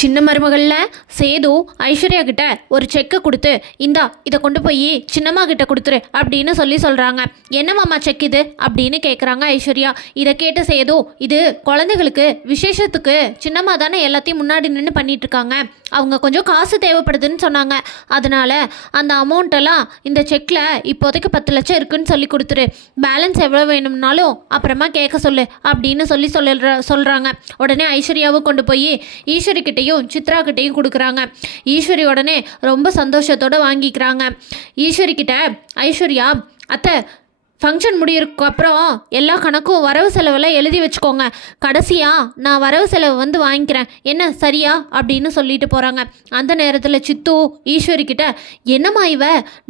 சின்ன மருமகளில் சேது ஐஸ்வர்யா கிட்ட ஒரு செக்கை கொடுத்து இந்தா இதை கொண்டு போய் சின்னம்மா கிட்ட கொடுத்துரு அப்படின்னு சொல்கிறாங்க. என்ன மாமா செக் இது அப்படின்னு கேட்குறாங்க ஐஸ்வர்யா. இதை கேட்ட சேது, இது குழந்தைகளுக்கு விசேஷத்துக்கு சின்னம்மா தானே எல்லாத்தையும் முன்னாடி நின்று பண்ணிட்டு இருக்காங்க, அவங்க கொஞ்சம் காசு தேவைப்படுதுன்னு சொன்னாங்க, அதனால அந்த அமௌண்ட்டெல்லாம் இந்த செக்கில் இப்போதைக்கு 10 லட்சம் இருக்குன்னு சொல்லி கொடுத்துரு, பேலன்ஸ் எவ்வளோ வேணும்னாலும் அப்புறமா கேட்க சொல்லு அப்படின்னு சொல்கிறாங்க. உடனே ஐஸ்வர்யாவும் கொண்டு போய் ஈஸ்வரி கிட்டேயும் சித்ரா கிட்டேயும் கொடுக்குறாங்க. ஈஸ்வரி உடனே ரொம்ப சந்தோஷத்தோடு வாங்கிக்கிறாங்க. ஈஸ்வரி கிட்ட ஐஸ்வர்யா, அத்தை ஃபங்க்ஷன் முடியறதுக்கு அப்புறம் எல்லா கணக்கும் வரவு செலவெல்லாம் எழுதி வச்சுக்கோங்க, கடைசியாக நான் வரவு செலவு வாங்கிக்கிறேன் என்ன சரியா அப்படின்னு சொல்லிட்டு போகிறாங்க. அந்த நேரத்தில் சித்து ஈஸ்வரி கிட்ட, என்னம்மா இவ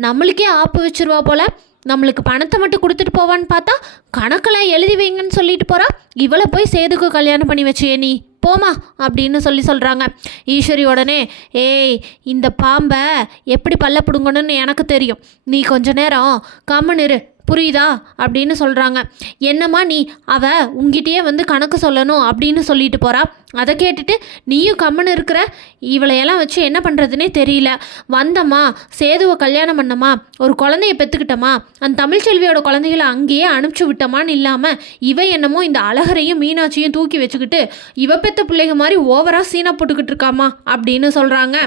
நம்மளுக்கே ஆப்பு வச்சிருவா போல, நம்மளுக்கு பணத்தை மட்டும் கொடுத்துட்டு போவான்னு பார்த்தா கணக்கெல்லாம் எழுதி வைங்கன்னு சொல்லிட்டு போகிறா, இவளை போய் சேதுக்கு கல்யாணம் பண்ணி வச்சியே நீ போமா அப்படின்னு சொல்கிறாங்க. ஈஸ்வரி உடனே, ஏய் இந்த பாம்பை எப்படி பல்ல பிடுங்கணும்னு எனக்கு தெரியும், நீ கொஞ்ச நேரம் கம்முன்னு இரு புரியுதா அப்படின்னு சொல்கிறாங்க. என்னம்மா நீ அவ உங்ககிட்டயே கணக்கு சொல்லணும் அப்படின்னு சொல்லிட்டு போகிறா, அதை கேட்டுட்டு நீயும் கம்முன்னு இருக்கிற, இவளையெல்லாம் வச்சு என்ன பண்ணுறதுனே தெரியல, வந்தம்மா சேதுவை கல்யாணம் பண்ணம்மா, ஒரு குழந்தைய பெற்றுக்கிட்டம்மா, அந்த தமிழ்ச்செல்வியோட குழந்தைகளை அங்கேயே அனுப்பிச்சி விட்டமான்னு இல்லாமல் இவ என்னமோ இந்த அழகரையும் மீனாட்சியும் தூக்கி வச்சுக்கிட்டு இவ பெற்ற பிள்ளைங்க மாதிரி ஓவராக சீனா போட்டுக்கிட்டு இருக்காமா அப்படின்னு சொல்கிறாங்க.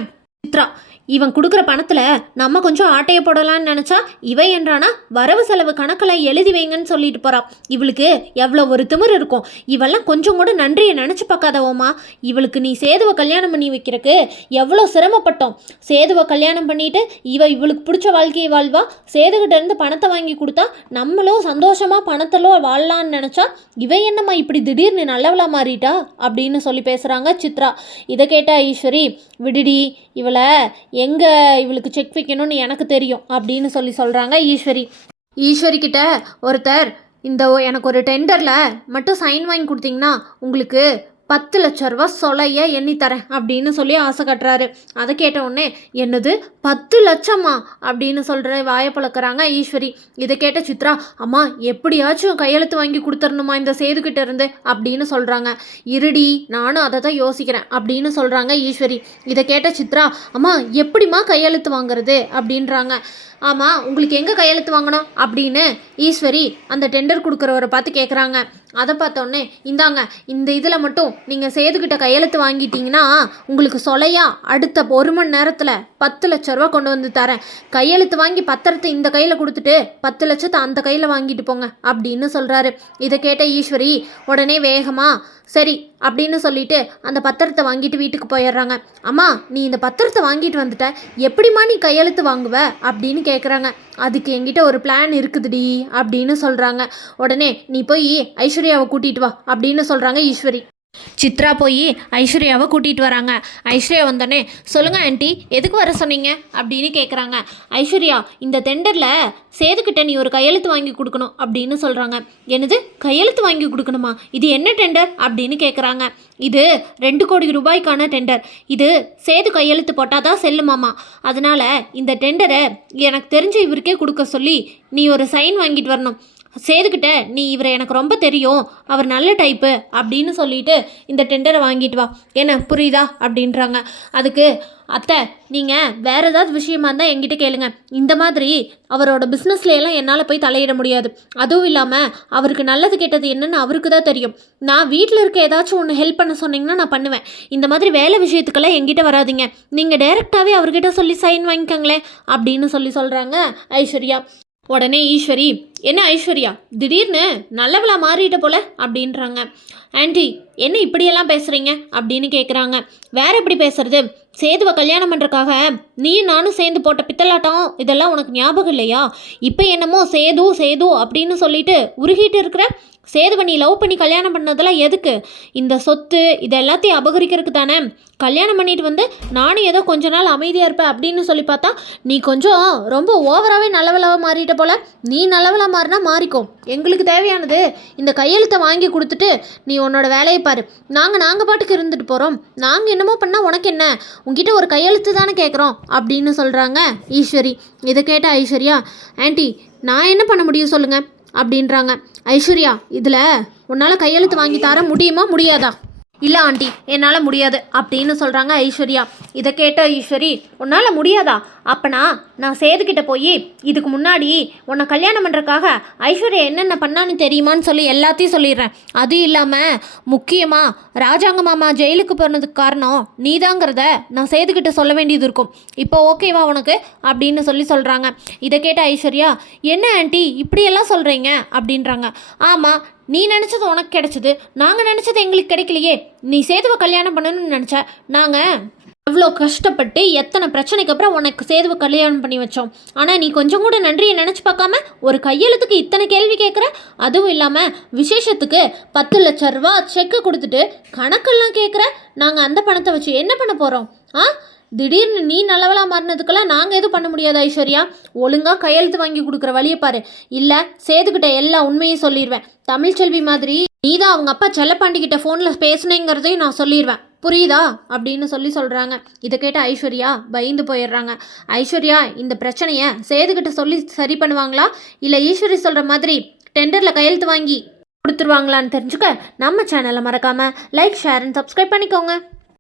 சித்ரா, இவன் கொடுக்குற பணத்தில் நம்ம கொஞ்சம் ஆட்டையை போடலான்னு நினச்சா இவ என்றானா வரவு செலவு கணக்கில் எழுதி வைங்கன்னு சொல்லிட்டு போகிறான். இவளுக்கு எவ்வளோ ஒரு திமிர் இருக்கும், இவெல்லாம் கொஞ்சம் கூட நன்றியை நினச்சி பார்க்காதவோமா, இவளுக்கு நீ சேதுவை கல்யாணம் பண்ணி வைக்கிறக்கு எவ்வளோ சிரமப்பட்டோம், சேதுவை கல்யாணம் பண்ணிட்டு இவளுக்கு பிடிச்ச வாழ்க்கையை வாழ்வா, சேதுகிட்ட இருந்து பணத்தை வாங்கி கொடுத்தா நம்மளும் சந்தோஷமாக பணத்திலோ வாழலான்னு நினச்சா இவ என்னம்மா இப்படி திடீர்னு நல்லவளா மாறிட்டா அப்படின்னு சொல்லி பேசுகிறாங்க சித்ரா. இதை கேட்ட ஈஸ்வரி, விடுடி இவளை எங்கே இவளுக்கு செக் வைக்கணும்னு எனக்கு தெரியும் அப்படின்னு சொல்கிறாங்க ஈஸ்வரி. ஈஸ்வரி கிட்ட ஒருத்தர், இந்த எனக்கு ஒரு டெண்டரில் மட்டும் சைன் வாங்கி கொடுத்தீங்கன்னா உங்களுக்கு 10 லட்ச ரூபா சொலைய எண்ணி தரேன் அப்படின்னு சொல்லி ஆசை கட்டுறாரு. அதை கேட்ட உடனே, என்னது 10 லட்சமா அப்படின்னு சொல்கிற வாயை பழக்கிறாங்க ஈஸ்வரி. இதை கேட்ட சித்ரா, அம்மா எப்படியாச்சும் கையெழுத்து வாங்கி கொடுத்துடணுமா இந்த சேதுக்கிட்ட இருந்து அப்படின்னு சொல்கிறாங்க. இருடி நானும் அதை தான் யோசிக்கிறேன் அப்படின்னு சொல்கிறாங்க ஈஸ்வரி. இதை கேட்ட சித்ரா, அம்மா எப்படிம்மா கையெழுத்து வாங்குறது அப்படின்றாங்க. ஆமாம் உங்களுக்கு எங்கே கையெழுத்து வாங்கணும் அப்படின்னு ஈஸ்வரி அந்த டெண்டர் கொடுக்குறவரை பார்த்து கேட்குறாங்க. அதை பார்த்தோன்னே, இந்தாங்க இந்த இதில் மட்டும் நீங்கள் சேதுக்கிட்ட கையெழுத்து வாங்கிட்டீங்கன்னா உங்களுக்கு சொலையா அடுத்த 1 மணி நேரத்தில் 10 லட்ச ரூபா கொண்டு வந்து தரேன், கையெழுத்து வாங்கி பத்திரத்தை இந்த கையில் கொடுத்துட்டு 10 லட்சத்தை அந்த கையில் வாங்கிட்டு போங்க அப்படின்னு சொல்கிறாரு. இதை கேட்ட ஈஸ்வரி உடனே வேகமாக சரி அப்படின்னு சொல்லிட்டு அந்த பத்திரத்தை வாங்கிட்டு வீட்டுக்கு போயிடுறாங்க. அம்மா நீ இந்த பத்திரத்தை வாங்கிட்டு வந்துட்ட, எப்படிம்மா நீ கையெழுத்து வாங்குவ அப்படின்னு கேட்குறாங்க. அதுக்கு என்கிட்ட ஒரு பிளான் இருக்குதுடி அப்படின்னு சொல்கிறாங்க. உடனே நீ போய் ஐஸ்வர்யாவை கூட்டிகிட்டு வா அப்படின்னு சொல்கிறாங்க ஈஸ்வரி. சித்ரா போய் ஐஸ்வர்யாவை கூட்டிகிட்டு வராங்க. ஐஸ்வர்யா வந்தோடனே, சொல்லுங்கள் ஆண்டி எதுக்கு வர சொன்னீங்க அப்படின்னு கேட்குறாங்க. ஐஸ்வர்யா, இந்த டெண்டரில் சேதுக்கிட்ட நீ ஒரு கையெழுத்து வாங்கி கொடுக்கணும் அப்படின்னு சொல்கிறாங்க. என்னது கையெழுத்து வாங்கி கொடுக்கணுமா, இது என்ன டெண்டர் அப்படின்னு கேட்குறாங்க. இது 2 கோடி ரூபாய்க்கான டெண்டர், இது சேது கையெழுத்து போட்டால் தான் செல்லுமாமா, அதனால் இந்த டெண்டரை எனக்கு தெரிஞ்ச இவருக்கே கொடுக்க சொல்லி நீ ஒரு சைன் வாங்கிட்டு வரணும், சேதுக்கிட்ட நீ இவரை எனக்கு ரொம்ப தெரியும், அவர் நல்ல டைப்பு அப்படின்னு சொல்லிட்டு இந்த டெண்டரை வாங்கிட்டு வா, என்ன புரியுதா அப்படின்றாங்க. அதுக்கு அத்தை நீங்கள் வேறு ஏதாவது விஷயமா இருந்தால் என்கிட்ட கேளுங்க, இந்த மாதிரி அவரோட பிஸ்னஸ்லையெல்லாம் என்னால் போய் தலையிட முடியாது, அதுவும் இல்லாமல் அவருக்கு நல்லது கெட்டது என்னன்னு அவருக்கு தான் தெரியும், நான் வீட்டில் இருக்க ஏதாச்சும் ஒன்று ஹெல்ப் பண்ண சொன்னீங்கன்னா நான் பண்ணுவேன், இந்த மாதிரி வேலை விஷயத்துக்கெல்லாம் என்கிட்ட வராதிங்க, நீங்கள் டைரெக்டாகவே அவர்கிட்ட சொல்லி சைன் வாங்கிக்கோங்களே அப்படின்னு சொல்கிறாங்க ஐஸ்வர்யா. உடனே ஈஸ்வரி, என்ன ஐஸ்வர்யா திடீர்னு நல்லவளா மாறிட்ட போல அப்படின்றாங்க. ஆண்டி என்ன இப்படியெல்லாம் பேசுகிறீங்க அப்படின்னு கேட்குறாங்க. வேற எப்படி பேசுறது, சேதுவை கல்யாணம் பண்ணுறக்காக நீயும் நானும் சேர்ந்து போட்ட பித்தலாட்டம் இதெல்லாம் உனக்கு ஞாபகம் இல்லையா, இப்போ என்னமோ சேது சேது அப்படின்னு சொல்லிட்டு உருகிட்டு இருக்கிற, சேதுவை நீ லவ் பண்ணி கல்யாணம் பண்ணதெல்லாம் எதுக்கு, இந்த சொத்து இது எல்லாத்தையும் அபகரிக்கிறதுக்கு தானே, கல்யாணம் பண்ணிட்டு நானும் ஏதோ கொஞ்ச நாள் அமைதியாக இருப்பேன் அப்படின்னு சொல்லி பார்த்தா நீ கொஞ்சம் ரொம்ப ஓவராகவே நல்லவளாக மாறிட்ட போல, நீ நல்லவளாக மாறினா மாறிக்கோ, எங்களுக்கு தேவையானது இந்த கையெழுத்தை வாங்கி கொடுத்துட்டு நீ உன்னோட வேலையை பாரு, நாங்கள் பாட்டுக்கு இருந்துட்டு போகிறோம், நாங்கள் என்னமோ பண்ணால் உனக்கு என்ன, உங்ககிட்ட ஒரு கையெழுத்து தானே கேட்குறோம் அப்படின்னு சொல்கிறாங்க ஈஸ்வரி. இதை கேட்ட ஐஸ்வர்யா, ஆண்டி நான் என்ன பண்ண முடியும் சொல்லுங்கள் அப்படின்றாங்க. ஐஸ்வர்யா இதில் உன்னால் கையெழுத்து வாங்கி தர முடியுமா முடியாதா, இல்லை ஆண்டி என்னால் முடியாது அப்படின்னு சொல்கிறாங்க ஐஸ்வர்யா. இதை கேட்ட ஈஸ்வரி, உன்னால் முடியாதா? அப்பனா நான் சேதுக்கிட்ட போய் இதுக்கு முன்னாடி உன்னை கல்யாணம் பண்ணுறக்காக ஐஸ்வர்யா என்னென்ன பண்ணான்னு தெரியுமான்னு சொல்லி எல்லாத்தையும் சொல்லிடுறேன். அதுவும் இல்லாமல் முக்கியமாக ராஜாங்க மாமா ஜெயிலுக்கு போனதுக்கு காரணம் நீதாங்கிறத நான் சேதுக்கிட்ட சொல்ல வேண்டியது இருக்கும். இப்போ ஓகேவா உனக்கு அப்படின்னு சொல்கிறாங்க. இதை கேட்ட ஐஸ்வர்யா, என்ன ஆண்டி இப்படியெல்லாம் சொல்கிறீங்க அப்படின்றாங்க. ஆமாம், நீ நினச்சது உனக்கு கிடைச்சது, நாங்கள் நினச்சது எங்களுக்கு கிடைக்கலையே. நீ சேதுவை கல்யாணம் பண்ணணும்னு நினச்ச, நாங்கள் அவ்வளோ கஷ்டப்பட்டு எத்தனை பிரச்சனைக்கு அப்புறம் உனக்கு சேதுவை கல்யாணம் பண்ணி வச்சோம். ஆனால் நீ கொஞ்சம் கூட நன்றியை நினச்சி பார்க்காம ஒரு கையெழுத்துக்கு இத்தனை கேள்வி கேட்குற. அதுவும் இல்லாமல் விசேஷத்துக்கு 10 லட்சம் ரூபா செக்கு கொடுத்துட்டு கணக்கெல்லாம் கேட்குற. நாங்கள் அந்த பணத்தை வச்சு என்ன பண்ண போகிறோம்? திடீர்னு நீ நல்லவளாக மாறினதுக்கெல்லாம் நாங்கள் எதுவும் பண்ண முடியாது ஐஸ்வர்யா. ஒழுங்காக கையெழுத்து வாங்கி கொடுக்குற வழியை பாரு, இல்லை சேதுக்கிட்ட எல்லா உண்மையும் சொல்லிடுவேன். தமிழ்ச்செல்வி மாதிரி நீ தான் அவங்க அப்பா செல்லப்பாண்டிக்கிட்ட ஃபோனில் பேசுனேங்கிறதையும் நான் சொல்லிடுவேன், புரியுதா அப்படின்னு சொல்கிறாங்க. இதை கேட்ட ஐஸ்வர்யா பயந்து போயிடுறாங்க. ஐஸ்வர்யா இந்த பிரச்சனையை சேதுக்கிட்ட சொல்லி சரி பண்ணுவாங்களா, இல்லை ஈஸ்வரி சொல்கிற மாதிரி டெண்டரில் கையெழுத்து வாங்கி கொடுத்துருவாங்களான்னு தெரிஞ்சுக்க நம்ம சேனலை மறக்காமல் லைக், ஷேர் அண்ட் சப்ஸ்கிரைப் பண்ணிக்கோங்க.